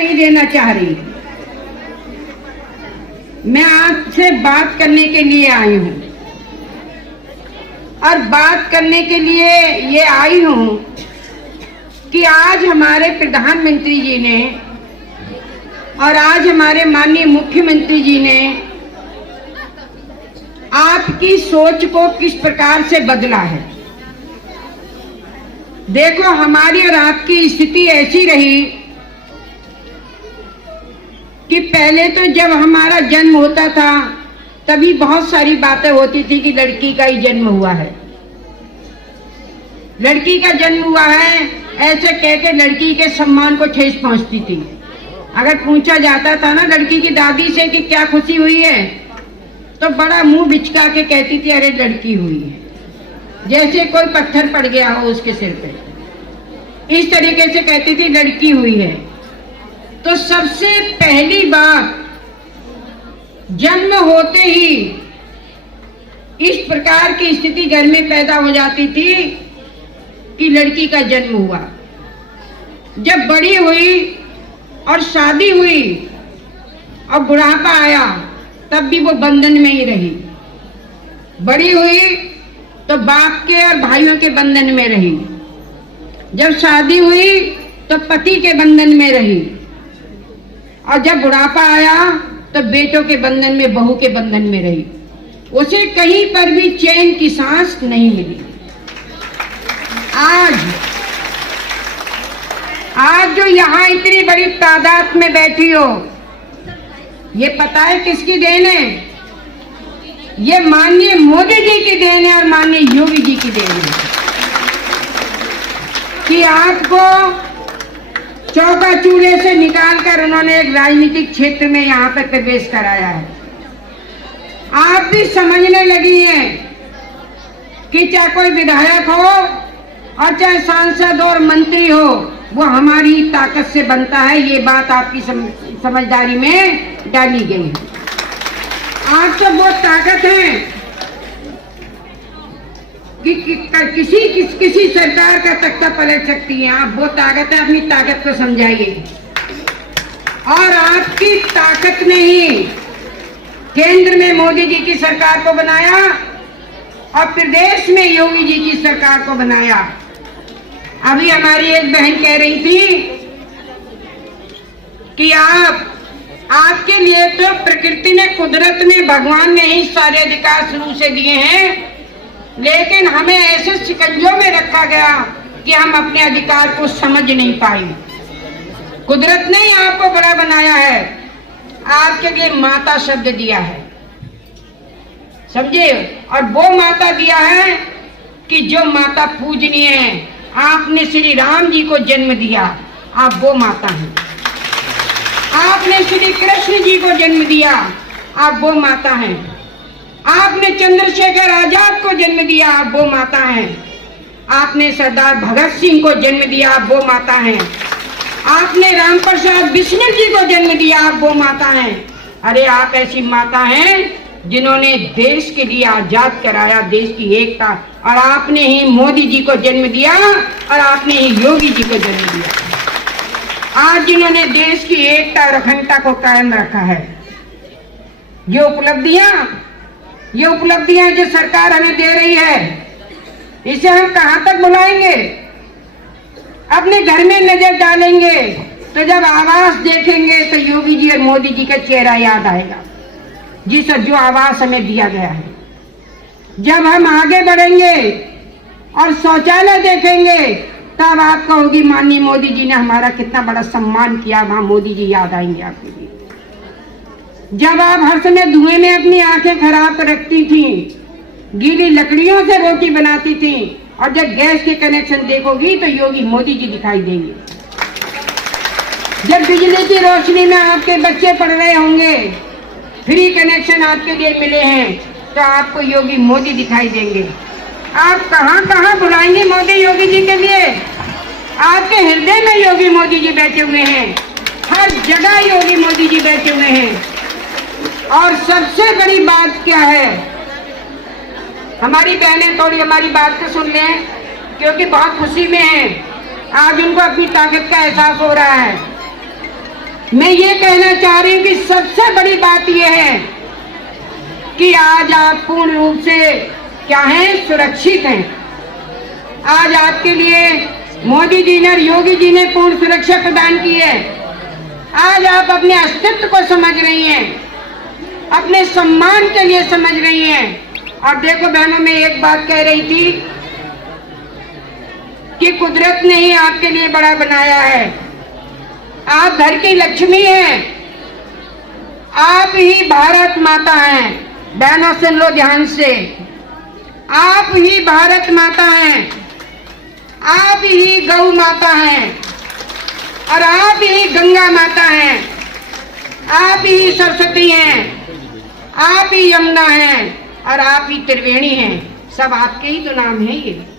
नहीं देना चाह रही। मैं आपसे बात करने के लिए आई हूँ और बात करने के लिए ये आई हूँ कि आज हमारे प्रधानमंत्री जी ने और आज हमारे माननीय मुख्यमंत्री जी ने आपकी सोच को किस प्रकार से बदला है। देखो, हमारी और आपकी स्थिति ऐसी रही कि पहले तो जब हमारा जन्म होता था तभी बहुत सारी बातें होती थी कि लड़की का ही जन्म हुआ है, लड़की का जन्म हुआ है, ऐसे कह के लड़की के सम्मान को ठेस पहुंचती थी। अगर पूछा जाता था ना लड़की की दादी से कि क्या खुशी हुई है, तो बड़ा मुंह बिचका के कहती थी अरे लड़की हुई है, जैसे कोई पत्थर पड़ गया हो उसके सिर पे। इस तरीके से कहती थी लड़की हुई है। तो सबसे पहली बात, जन्म होते ही इस प्रकार की स्थिति घर में पैदा हो जाती थी कि लड़की का जन्म हुआ। जब बड़ी हुई और शादी हुई और बुढ़ापा आया तब भी वो बंधन में ही रही। बड़ी हुई तो बाप के और भाइयों के बंधन में रही, जब शादी हुई तो पति के बंधन में रही, और जब बुढ़ापा आया तो बेटों के बंधन में, बहू के बंधन में रही। उसे कहीं पर भी चैन की सांस नहीं मिली। आज जो यहाँ इतनी बड़ी तादाद में बैठी हो, ये पता है किसकी देन है? ये माननीय मोदी जी की देन है और माननीय योगी जी की देन है कि आपको चौका चूल्हे से निकालकर उन्होंने एक राजनीतिक क्षेत्र में यहाँ पर प्रवेश कराया है। आप भी समझने लगी हैं कि चाहे कोई विधायक हो और चाहे सांसद और मंत्री हो, वो हमारी ताकत से बनता है। ये बात आपकी समझदारी में डाली गई है। आप तो वो ताकत है कि किसी सरकार का तख्ता पलट सकती है। आप वो ताकत है, अपनी ताकत को समझाइए। और आपकी ताकत ने ही केंद्र में मोदी जी की सरकार को बनाया और प्रदेश में योगी जी की सरकार को बनाया। अभी हमारी एक बहन कह रही थी कि आपके लिए तो प्रकृति ने, कुदरत ने, भगवान ने ही सारे अधिकार शुरू से दिए हैं, लेकिन हमें ऐसे शिकंजों में रखा गया कि हम अपने अधिकार को समझ नहीं पाए। कुदरत ने ही आपको बड़ा बनाया है, आपके लिए माता शब्द दिया है, समझे? और वो माता दिया है कि जो माता पूजनीय है। आपने श्री राम जी को जन्म दिया, आप वो माता हैं। आपने श्री कृष्ण जी को जन्म दिया, आप वो माता हैं। आपने चंद्रशेखर आजाद को जन्म दिया, आप वो माता हैं। आपने सरदार भगत सिंह को जन्म दिया, आप वो माता हैं। आपने राम प्रसाद बिस्मिल जी को जन्म दिया, आप वो माता हैं। अरे आप ऐसी माता हैं जिन्होंने देश के लिए आजाद कराया, देश की एकता। और आपने ही मोदी जी को जन्म दिया और आपने ही योगी जी को जन्म दिया। आज जिन्होंने देश की एकता और अखंडता को कायम रखा है। ये उपलब्धियां जो सरकार हमें दे रही है, इसे हम कहां तक बुलाएंगे? अपने घर में नजर डालेंगे तो जब आवास देखेंगे तो योगी जी और मोदी जी का चेहरा याद आएगा, जी सर, जो आवास हमें दिया गया है। जब हम आगे बढ़ेंगे और शौचालय देखेंगे तब आप कहोगी माननीय मोदी जी ने हमारा कितना बड़ा सम्मान किया, वहां मोदी जी याद आएंगे आपके लिए। जब आप हर समय धुएं में अपनी आंखें खराब कर रखती थी, गीली लकड़ियों से रोटी बनाती थी, और जब गैस के कनेक्शन देखोगी तो योगी मोदी जी दिखाई देंगे। जब बिजली की रोशनी में आपके बच्चे पढ़ रहे होंगे, फ्री कनेक्शन आपके लिए मिले हैं, तो आपको योगी मोदी दिखाई देंगे। आप कहां कहां बुलाएंगे मोदी योगी जी के लिए? आपके हृदय में योगी मोदी जी बैठे हुए हैं, हर जगह योगी मोदी जी बैठे हुए हैं। और सबसे बड़ी बात क्या है, हमारी बहनें थोड़ी हमारी बात को सुन लें, क्योंकि बहुत खुशी में हैं। आज उनको अपनी ताकत का एहसास हो रहा है। मैं ये कहना चाह रही हूँ कि सबसे बड़ी बात यह है कि आज आप पूर्ण रूप से क्या हैं, सुरक्षित हैं। आज आपके लिए मोदी जी ने और योगी जी ने पूर्ण सुरक्षा प्रदान की है। आज आप अपने अस्तित्व को समझ रही हैं, अपने सम्मान के लिए समझ रही हैं। और देखो बहनों, मैं एक बात कह रही थी कि कुदरत ने ही आपके लिए बड़ा बनाया है। आप घर की लक्ष्मी हैं, आप ही भारत माता हैं। बहनों सुन लो ध्यान से, आप ही भारत माता हैं, आप ही गौ माता हैं, और आप ही गंगा माता हैं, आप ही सरस्वती हैं, आप ही यमुना हैं, और आप ही त्रिवेणी हैं। सब आपके ही तो नाम है ये।